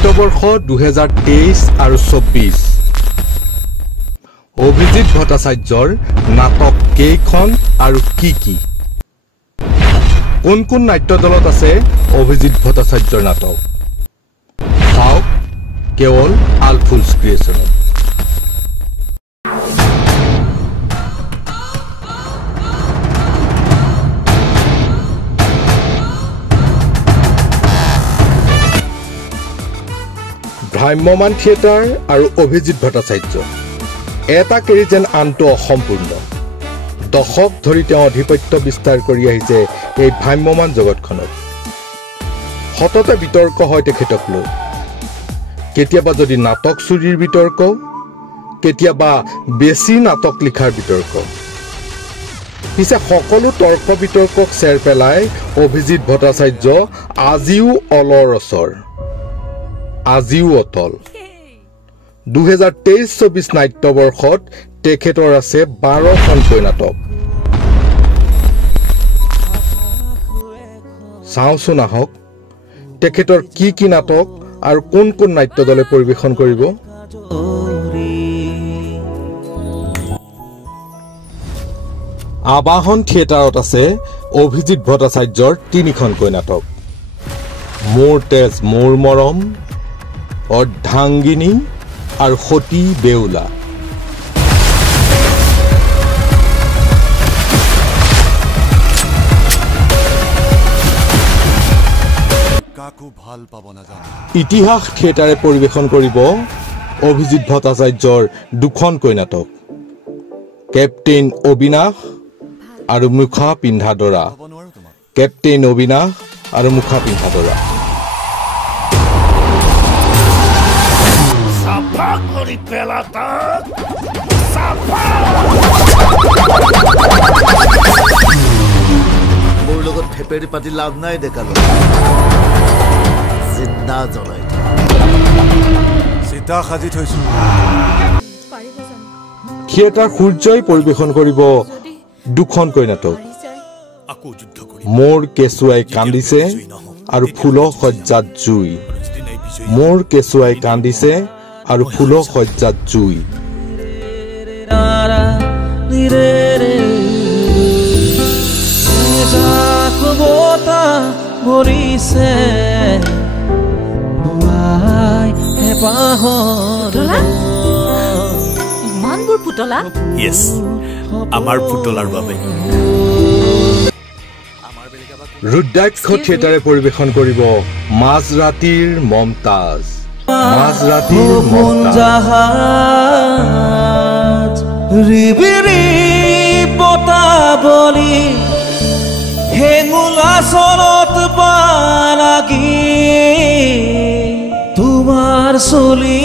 নাট্যবৰ্ষ 2023 আৰু 24 অভিজিৎ ভট্টাচাৰ্যৰ নাটক কেইখন আৰু কি কি কোন কোন নাট্য দলত আছে অভিজিৎ ভট্টাচাৰ্যৰ নাটক চাওক কেৱল আলফুলছ ক্ৰিয়েশ্যনত ভ্ৰাম্যমান থিয়েটাৰ আৰু অভিজিৎ ভট্টাচাৰ্য এটা কেৰি যেন আনটো অসম্পূৰ্ণ দশক ধৰি তেওঁ আধিপত্য বিস্তাৰ কৰি আহিছে এই ভ্ৰাম্যমান জগতখনত সততে বিতৰ্ক হয় তেখেতক লৈ কেতিয়াবা যদি নাটক চুৰিৰ বিতৰ্ক কেতিয়াবা বেছি নাটক লিখাৰ বিতৰ্ক পিছে সকলো তৰ্ক বিতৰ্কক চেৰ পেলাই অভিজিৎ ভট্টাচাৰ্য আজিও অলৰচৰ আজিও অটল 2023-24 নাট্যবৰ্ষত তেখেতৰ আছে 12খনকৈ নাটক চাওচোন আহক তেখেতৰ কি কি নাটক আৰু কোন কোন নাট্য দলে পৰিবেশন কৰিব আবাহন থিয়েটাৰত আছে অভিজিৎ ভট্টাচাৰ্যৰ 3খনকৈ নাটক মোৰ তেজ মোৰ মৰম অৰ্ধাংগিনী আৰু সতী বেউলা ইতিহাস থিয়েটাৰে পৰিবেশন কৰিব অভিজিৎ ভট্টাচাৰ্যৰ 2খনকৈ নাটক কেপ্টেইন অবিনাশ আৰু মুখা পিন্ধা দৰা কেপ্টেইন অবিনাশ আৰু মুখা পিন্ধা দৰা মোৰ লগত ফেপেৰি পাতি লাভ নাই দেখালো জিন্দা জ্বলাই চিতা সাজি থৈছো থিয়েটাৰ সূৰ্যই পৰিবেশন কৰিব 2খনকৈ নাটক মোৰ কেঁচুৱাই কান্দিছে আৰু ফুলৰ সজ্জাত জুই মোৰ কেঁচুৱাই কান্দিছে আৰু ফুলৰ সজ্জাত জুই ইমানবোৰ পুতলা ইয়েস আমাৰ পুতলাৰ বাবে ৰুদ্ৰাক্ষ থিয়েটাৰে পৰিবেশন কৰিব মাজৰাতিৰ মমতাজ মাজৰাতিৰ মমতাজ ৰিবিৰি পতাবলি হেঙ্গুল আসনত পালাগি তোমাৰ চলি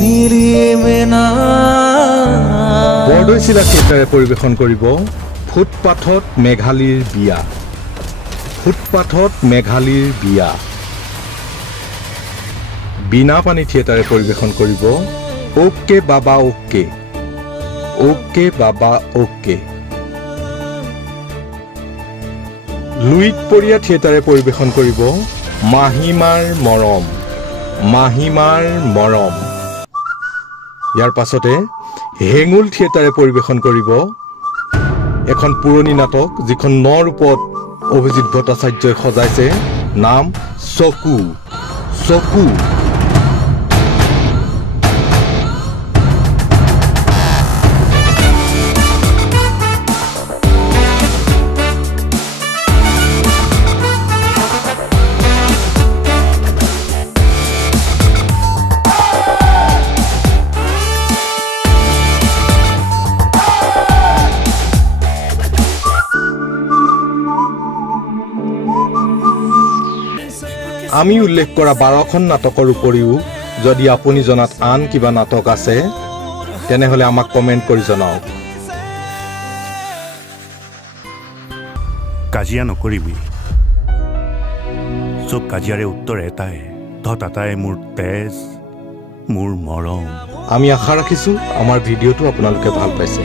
নিৰিমেনা বৰদৈচিলা থিয়েটাৰে পৰিবেশন কৰিব ফুটপাথত মেঘালীৰ বিয়া ফুটপাথত মেঘালীৰ বিয়া বিনাপানী থিয়েটাৰে পৰিবেশন কৰিব ওকে বাবা ওকে ওকে বাবা ওকে লুইতপৰীয়া থিয়েটাৰে পৰিবেশন কৰিব মাহিমাৰ মৰম মাহিমাৰ মৰম ইয়াৰ পাছতে হেঙ্গুল থিয়েটাৰে পৰিবেশন কৰিব এখন পুৰণি নাটক যিখন 9 ৰূপত অভিজিৎ ভট্টাচাৰ্যই সজাইছে নাম সোকু সোকু আমি উল্লেখ কৰা 12খন নাটকৰ উপৰিও যদি আপুনি জনাত আন কিবা নাটক আছে তেনেহলে আমাক কমেন্ট কৰি জনাওক কাজিয়া নকৰিবি সব কাজিয়াৰে উত্তৰ এটাই ততাই মোৰ তেজ মোৰ মৰম আমি আশা ৰাখিছো আমাৰ ভিডিঅটো আপোনালোকে ভাল পাইছে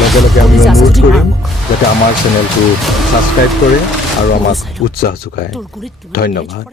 লগে লগে আমি অনুৰোধ কৰিম যাতে আমাৰ চেনেলটো সাবস্ক্ৰাইব কৰে আৰু আমাক উৎসাহ যোগায় ধন্যবাদ